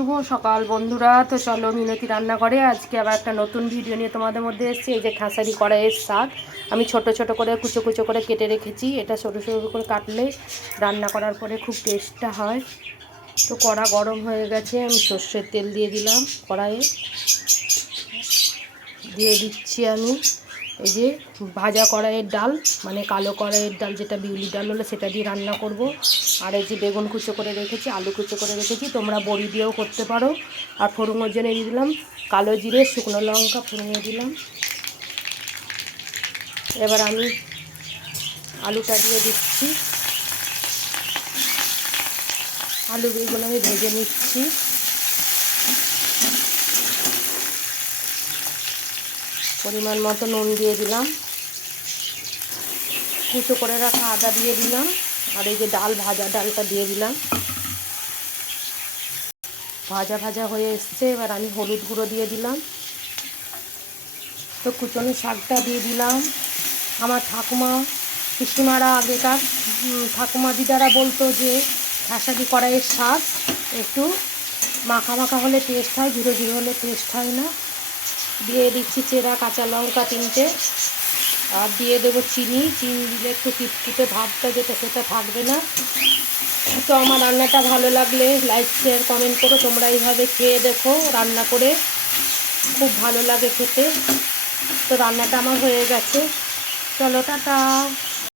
শুভ সকাল বন্ধুরা। তো চলো মিনতি রান্না করে আজকে আবার একটা নতুন ভিডিও নিয়ে তোমাদের মধ্যে এসেছি। এই যে খেসারি কড়াইয়ের শাক আমি ছোট ছোট করে কুচো কুচো করে কেটে রেখেছি। এটা সরু সরু করে কাটলে রান্না করার পরে খুব টেস্টটা হয়। তো কড়া গরম হয়ে গেছে, আমি সর্ষের তেল দিয়ে দিলাম কড়াইয়ে। দিয়ে দিচ্ছি আমি এই যে ভাজা কড়াইয়ের ডাল, মানে কালো কড়াইয়ের ডাল, যেটা বিউলি ডাল হলো সেটা দিয়ে রান্না করব। আর এই যে বেগুন কুচো করে রেখেছি, আলু কুচো করে রেখেছি, তোমরা বড়ি দিয়েও করতে পারো। আর ফোড়নের জন্য দিয়ে দিলাম কালো জিরে, শুকনো লঙ্কা ফোড়নে দিলাম। এবার আমি আলুটা দিয়ে দিচ্ছি, আলু বেগুন আমি ভেজে নিচ্ছি। পরিমাণ মতো নুন দিয়ে দিলাম, কুচো করে রাখা আদা দিয়ে দিলাম, আর এই যে ডাল ভাজা ডালটা দিয়ে দিলাম। ভাজা ভাজা হয়ে এসছে, এবার আমি হলুদ গুঁড়ো দিয়ে দিলাম। তো কুচনো শাকটা দিয়ে দিলাম। আমার ঠাকুমা পিসিমারা আগেকার ঠাকুমা দিদারা বলতো যে খেসারি কড়াইয়ের শাক একটু মাখা মাখা হলে টেস্ট হয়, ঝুড়ো ঝুড়ো হলে টেস্ট হয় না। দিয়ে দিচ্ছি চেরা কাঁচা লঙ্কা 3টে, আর দিয়ে দেবো চিনি। চিনি দিলে একটু টিপটিপে ভাবটা যেটা সেটা থাকবে না। তো আমার রান্নাটা ভালো লাগলে লাইক শেয়ার কমেন্ট করো। তোমরা এইভাবে খেয়ে দেখো রান্না করে, খুব ভালো লাগে খেতে। তো রান্নাটা আমার হয়ে গেছে, চলো টাটা।